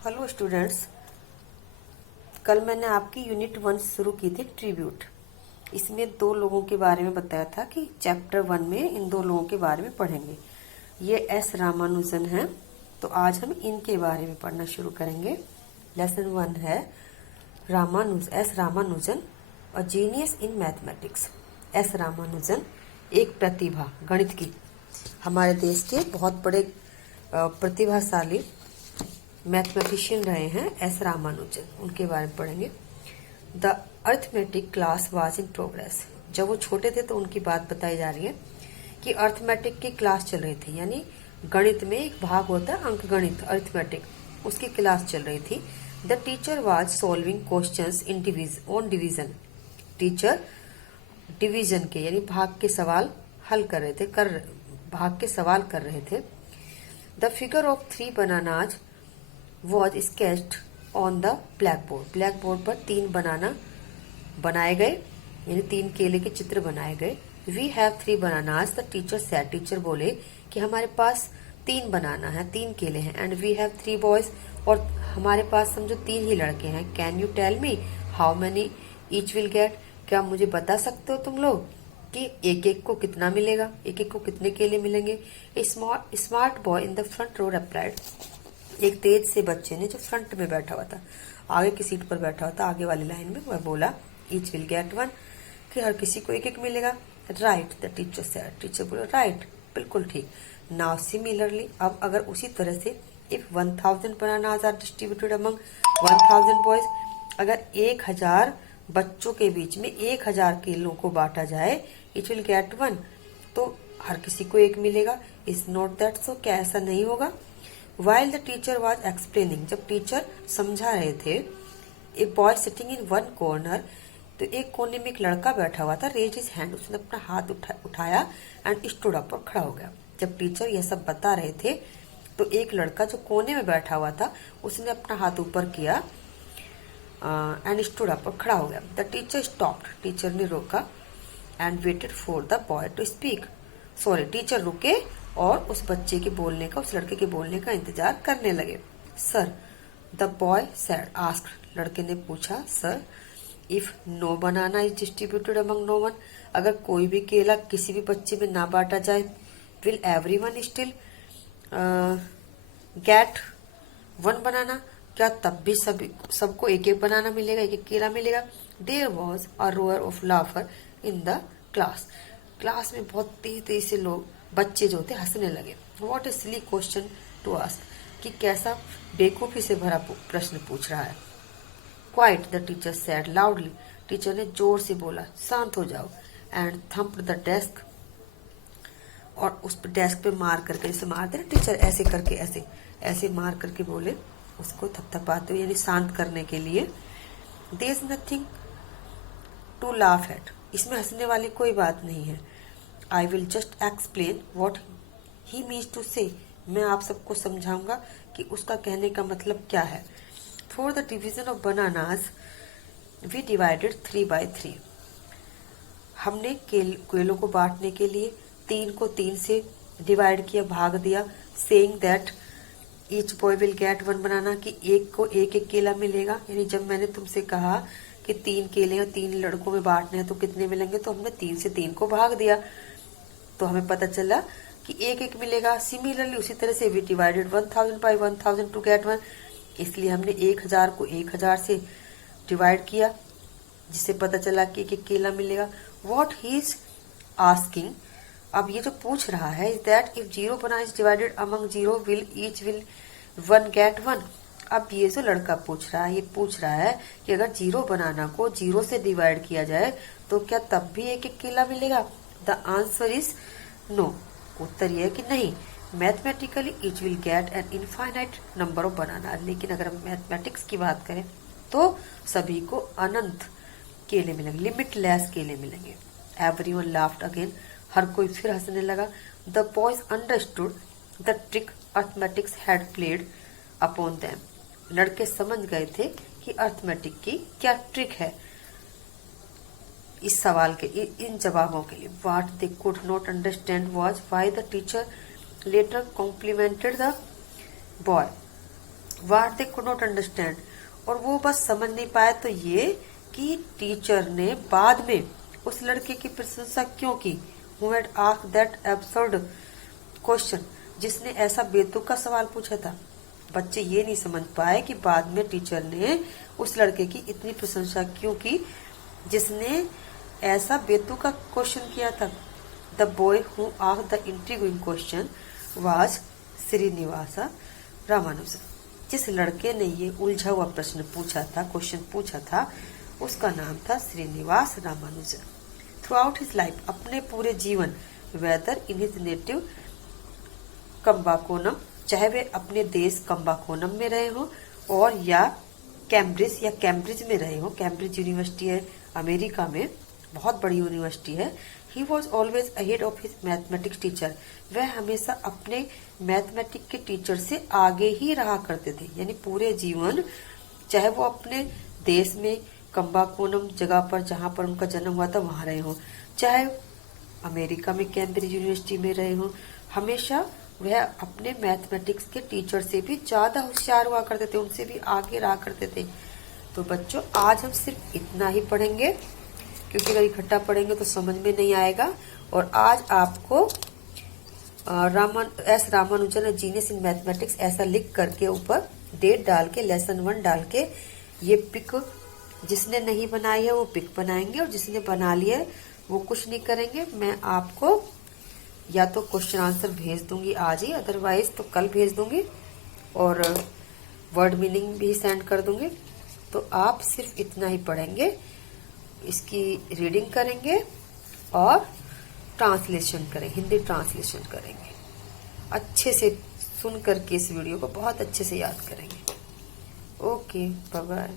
Hello students, कल मैंने आपकी यूनिट 1 शुरू की थी ट्रिब्यूट। इसमें दो लोगों के बारे में बताया था कि चैप्टर 1 में इन दो लोगों के बारे में पढ़ेंगे। ये एस रामानुजन हैं, तो आज हम इनके बारे में पढ़ना शुरू करेंगे। लेसन 1 है S Ramanujan, a genius in mathematics. S Ramanujan एक प्रतिभा गणित की, हमारे देश के बहुत बड़े प्रतिभाशाली मैथमेटिशियन रहे हैं एस रामानुजन, उनके बारे में पढ़ेंगे। The arithmetic class was in progress. जब वो छोटे थे तो उनकी बात बताई जा रही है कि अर्थमेटिक की क्लास चल रही थी, यानी गणित में एक भाग होता है अंक गणित, अर्थमेटिक, उसकी क्लास चल रही थी। The teacher was solving questions in division. Teacher division के यानी भाग के सवाल हल कर रहे थे, भाग के सवाल कर रहे थे। The figure of 3 bananas was sketched on the black board. Black board पर 3 बनाना बनाए गए, यानी 3 केले के चित्र बनाए गए। We have 3 bananas, the teacher said. Teacher बोले कि हमारे पास 3 बनाना है, 3 केले हैं। एंड वी हैव 3 बॉयज, और हमारे पास समझो 3 ही लड़के हैं। Can you tell me how many each will get. क्या मुझे बता सकते हो तुम लोग कि एक एक को कितना मिलेगा, एक एक को कितने केले मिलेंगे। A smart boy in the front row replied. एक तेज से बच्चे ने जो फ्रंट में बैठा हुआ था, आगे की सीट पर बैठा हुआ था, आगे वाली लाइन में, वह बोला ईच विल गेट 1, कि हर किसी को एक एक मिलेगा। Right, the teacher said. Teacher बोले राइट, बिल्कुल ठीक। नाउ सिमिलरली, अब अगर उसी तरह से, if 1000 bananas are distributed among 1000 boys, अगर 1000 बच्चों के बीच में 1000 केलों को बांटा जाए, इट विल गेट 1, तो हर किसी को एक मिलेगा। इज नॉट दैट सो, क्या ऐसा नहीं होगा। While the teacher was explaining, जब टीचर समझा रहे थे, a boy sitting in one corner, तो एक कोने में एक लड़का बैठा हुआ था। रेज हिज हैंड, उसने अपना हाथ उठाया एंड स्टूड अप, और खड़ा हो गया। जब टीचर यह सब बता रहे थे तो एक लड़का जो कोने में बैठा हुआ था, उसने अपना हाथ ऊपर किया एंड स्टूड अप, और खड़ा हो गया। द टीचर स्टॉप्ड, टीचर ने रोका, and waited for the boy to speak. Sorry, teacher रुके और उस बच्चे के बोलने का, उस लड़के के बोलने का इंतजार करने लगे। Sir, the boy said, asked, लड़के ने पूछा, sir, if no banana is distributed among no one, अगर कोई भी केला किसी भी बच्चे में ना बांटा जाए, विल एवरीवन स्टिल गेट 1 बनाना, क्या तब भी सबको एक एक बनाना मिलेगा, एक एक केला मिलेगा। There was a roar of laughter in the class. Class में बहुत तेज से लोग, बच्चे जो थे, हंसने लगे। What a silly question to ask, कि कैसा बेवकूफी से भरा प्रश्न पूछ रहा है। Quiet, the teacher said loudly, teacher ने जोर से बोला, शांत हो जाओ। एंड थम्प्ड द डेस्क, और उस डेस्क पे मार करके, जैसे मारते ना टीचर, ऐसे करके, ऐसे ऐसे मार करके बोले, उसको थपथपाते हुए, यानी शांत करने के लिए। There is nothing to laugh at, इसमें हंसने वाली कोई बात नहीं है। I will just explain what he means to say, मैं आप सबको समझाऊंगा कि उसका कहने का मतलब क्या है। For the division of bananas we divided 3 by 3, हमने केलों को बांटने के लिए 3 को 3 से डिवाइड किया, भाग दिया। Saying that each boy will get 1 बनाना, कि एक को एक एक केला मिलेगा। यानी जब मैंने तुमसे कहा कि 3 केले और 3 लड़कों में बांटने हैं तो कितने मिलेंगे, तो हमने 3 से 3 को भाग दिया, तो हमें पता चला कि एक एक मिलेगा। सिमिलरली, उसी तरह से we divided 1000 by 1000 to get 1, इसलिए हमने 1000 को 1000 से डिवाइड किया, जिससे पता चला कि एक एक केला मिलेगा। व्हाट ही इज आस्किंग, अब ये जो पूछ रहा है, is that if 0 banana is divided among 0 will each will 1 get 1। अब ये जो लड़का पूछ रहा है, ये पूछ रहा है कि अगर 0 बनाना को 0 से डिवाइड किया जाए तो क्या तब भी एक एक केला मिलेगा। द आंसर इज नो, उत्तर यह है कि नहीं। Mathematically etch will get an infinite number of बनाना, लेकिन अगर हम मैथमेटिक्स की बात करें तो सभी को अनंत केले मिलेंगे, लिमिटलेस केले मिलेंगे। एवरीवन लाफ्ड अगेन, हर कोई फिर हंसने लगा। The boys understood the trick arithmetics had played upon them, लड़के समझ गए थे कि अर्थमेटिक की क्या ट्रिक है इस सवाल के, इन जवाबों के लिए। What they could not understand was why the teacher later complimented the boy, what they could not understand, और वो बस समझ नहीं पाए तो ये कि टीचर ने बाद में उस लड़के की प्रशंसा क्यों की, who had asked that absurd question, जिसने ऐसा बेतुका सवाल पूछा था। बच्चे ये नहीं समझ पाए कि बाद में टीचर ने उस लड़के की इतनी प्रशंसा क्यों की जिसने ऐसा बेतुका क्वेश्चन किया था। The boy who asked the intriguing question was Srinivasa Ramanujan. जिस लड़के ने ये उलझा हुआ प्रश्न पूछा था, क्वेश्चन पूछा था, उसका नाम था Srinivasa Ramanujan. Throughout his life, अपने पूरे जीवन, whether in his native Kumbakonam, चाहे वे अपने देश कम्बाकोनम में रहे हो और या कैम्ब्रिज में रहे हो। कैम्ब्रिज यूनिवर्सिटी है अमेरिका में, बहुत बड़ी यूनिवर्सिटी है। He was always ahead of his mathematics teacher, वह हमेशा अपने मैथमेटिक्स के टीचर से आगे ही रहा करते थे। यानी पूरे जीवन, चाहे वो अपने देश में कम्बाकोनम जगह पर जहां पर उनका जन्म हुआ था वहां रहे हो, चाहे अमेरिका में कैम्ब्रिज यूनिवर्सिटी में रहे हो, हमेशा वह अपने मैथमेटिक्स के टीचर से भी ज्यादा होशियार हुआ करते थे, उनसे भी आगे रहा करते थे। तो बच्चों आज हम सिर्फ इतना ही पढ़ेंगे, क्योंकि अगर इकट्ठा पढ़ेंगे तो समझ में नहीं आएगा। और आज आपको रामानुजन जीनियस इन मैथमेटिक्स ऐसा लिख करके ऊपर डेट डाल के लेसन 1 डाल के ये पिक, जिसने नहीं बनाई है वो पिक बनाएंगे और जिसने बना लिया है वो कुछ नहीं करेंगे। मैं आपको या तो क्वेश्चन आंसर भेज दूंगी आज ही, अदरवाइज तो कल भेज दूंगी, और वर्ड मीनिंग भी सेंड कर दूंगी। तो आप सिर्फ इतना ही पढ़ेंगे, इसकी रीडिंग करेंगे और ट्रांसलेशन करें, हिंदी ट्रांसलेशन करेंगे। अच्छे से सुन करके इस वीडियो को बहुत अच्छे से याद करेंगे। Okay, bye bye.